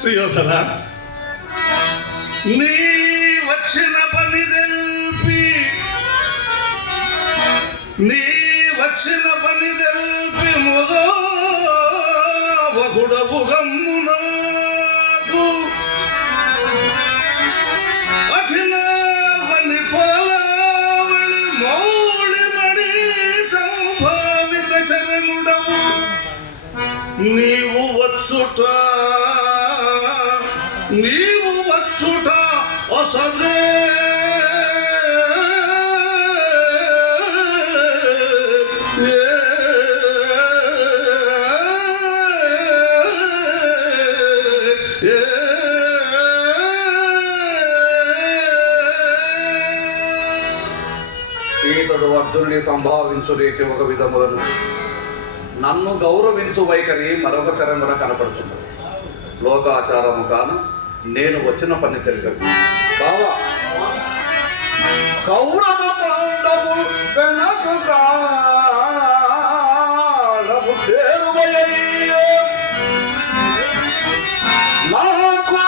సుయోధన, నీ వచ్చిన పని తెలిపి మొదగుడవు గమ్మునకు అఖిల వని ఫలావళి మౌళి మణి సంభావిత చరణుడవు నీవు వచ్చుట అసలే ఈతడు అర్జునుని సంభావించు రీతి ఒక విధములను నన్ను గౌరవించు వైఖరి మరొక తెరంగున కనపడుతున్నది. లోకాచారము కాను నేను వచ్చిన పని తెలియదు. బావా, కౌరవ పాండవు వెనకు కాలము చేరువయ్యే నాకు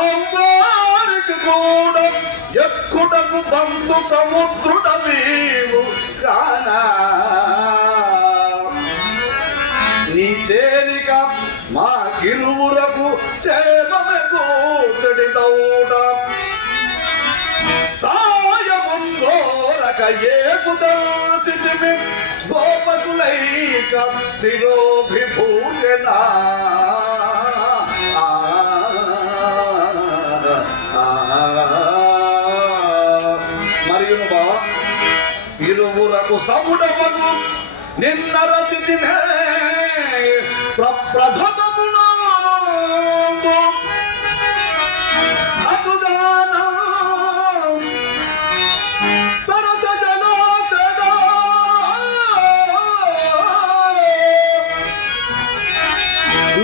అమ్మారికి కూడా ఎక్కుటకు బంధు సముద్రుడవీవు కానా నీ చేరిక మా గిరువులకు క్షేమమే కూర్చడిదౌట సాయముందోరక ఏకుదల్చితిమి గోపకులైక శిరోభిభూషణ మరియును బావ ఇరువురకు సముడవను నిన్న రచితినే ప్రప్రథమమున అటుదాన సరస జలోచన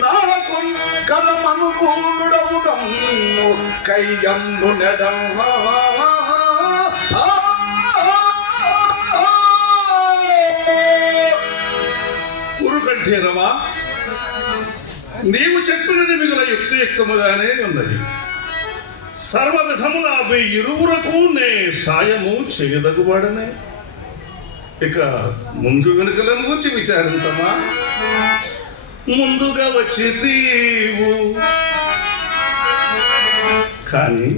నాకు కలమనుకూడవు గమ్ము కయ్యమ్ము నెడమ్మా ఉరుకంఠేరమా, నీవు చెప్పినది మిగుల యుక్తియుక్తముగానే ఉన్నది. సర్వ విధముల మీ ఇరువురకు నే సాయము చేయదగువాడనే. ఇక ముందు వెనుకలను వచ్చి విచారించమా. ముందుగా వచ్చి తీవు కానీ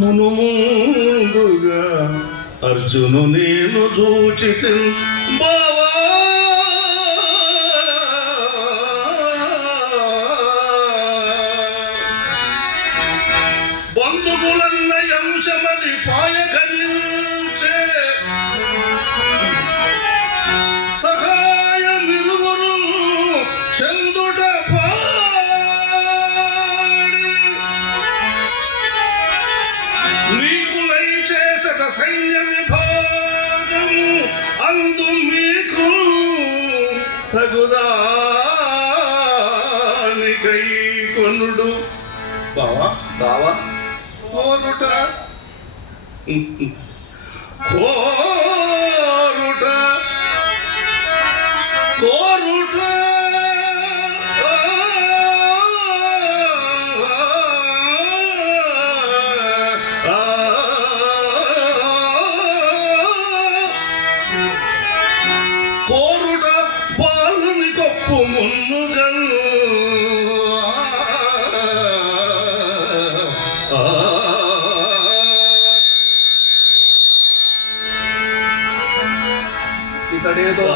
ముందుగా అర్జును నేను చూచితి బావా. బంధువులన్న అంశమది పాయకనిల్చే సహాయమిరువురు చందుట పాడి మీకులై చేసట సైన్య విభాగం అందు మీకు తగుదానికై కొనుడు. బావా బావా కోరుట కోరుట కోరుట కోరుట బాలుని కొప్పు మున్నుగల్ ఇతడేదో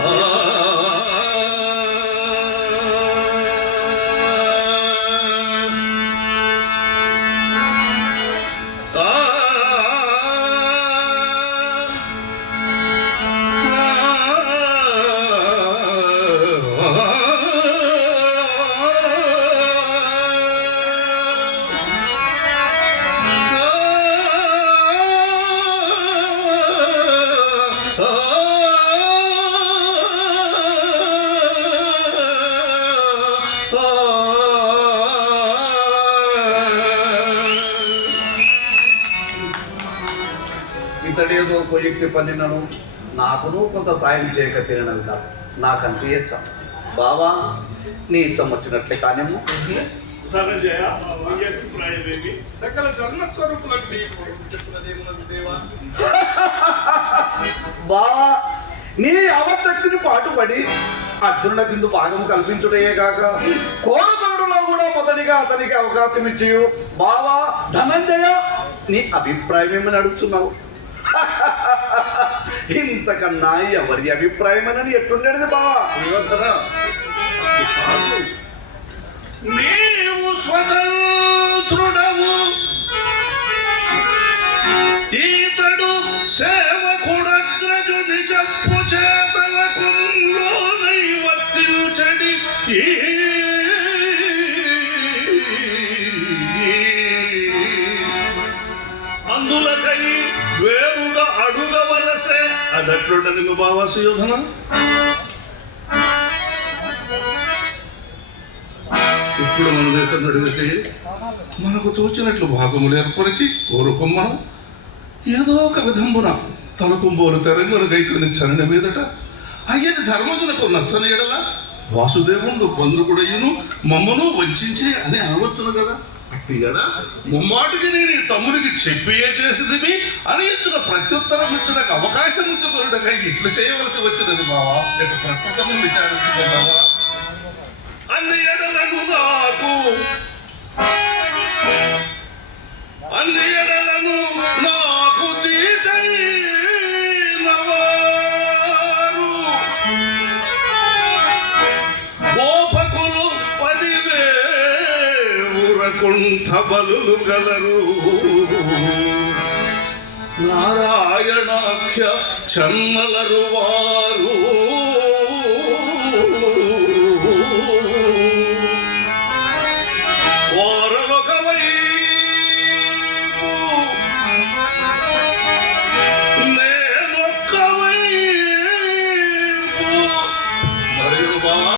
ఇతడేదో కొయ్యక్తి పన్నినను నాకును కొంత సాయం చేయక తిననల్లా నాకంత ఇచ్చా. బావా నీ ఇచ్చం వచ్చినట్లే కానేమో. ధనంజయ నీ అభిప్రాయమేమి? సకల ధర్మస్వరూపులకు చెప్పినదేమున్నది దేవా? బావా నీ అవశక్తిని పాటుపడి అర్జునుల కింద భాగం కల్పించుటయే కాక కోరకొండలో కూడా మొదటిగా అతనికి అవకాశం ఇచ్చి బావా ధనంజయ నీ అభిప్రాయం ఏమని అడుగుతున్నావు? ఇంతకన్నా ఎవరి అభిప్రాయం ఎట్లుండేది బావా? నీవు స్వతంత్రుడవు, ఈతడు సేవకుడగ్రజుని చెప్పు చేతలకు వర్తించడి అందులకై వేరుగా అడుగవలసే అదట్లుండని మీ బావా సుయోధన. ఇప్పుడు మన దగ్గర అడిగితే మనకు తోచినట్లు భాగములు ఏర్పరిచి కోరుకొమ్మను ఏదో ఒక విధంబున తలకుంబోలు తెరంగులు గైకొని చరణ మీదట అయ్యది ధర్మజులకు నచ్చని ఎడల వాసుదేవుడు బంధుకుడయ్యును మమ్మను వంచి అని అనవచ్చును కదా. అట్టి కదా ముమ్మాటికి నేను ఈ తమ్ముడికి చెప్పియే చేసింది అని ఇచ్చిన ప్రత్యుత్తరం ఇచ్చడానికి అవకాశం ఇచ్చుకున్నకై ఇట్లు చేయవలసి వచ్చినది బావా. ప్రకృతము విచారించుకున్నావా? అన్ని ఎడలను నాకు అన్ని ఎడలను నాకు తీటైనవారు గోపకులు 10,000 కుంఠ బలులు గలరు. నారాయణాఖ్య చన్నలరు వారు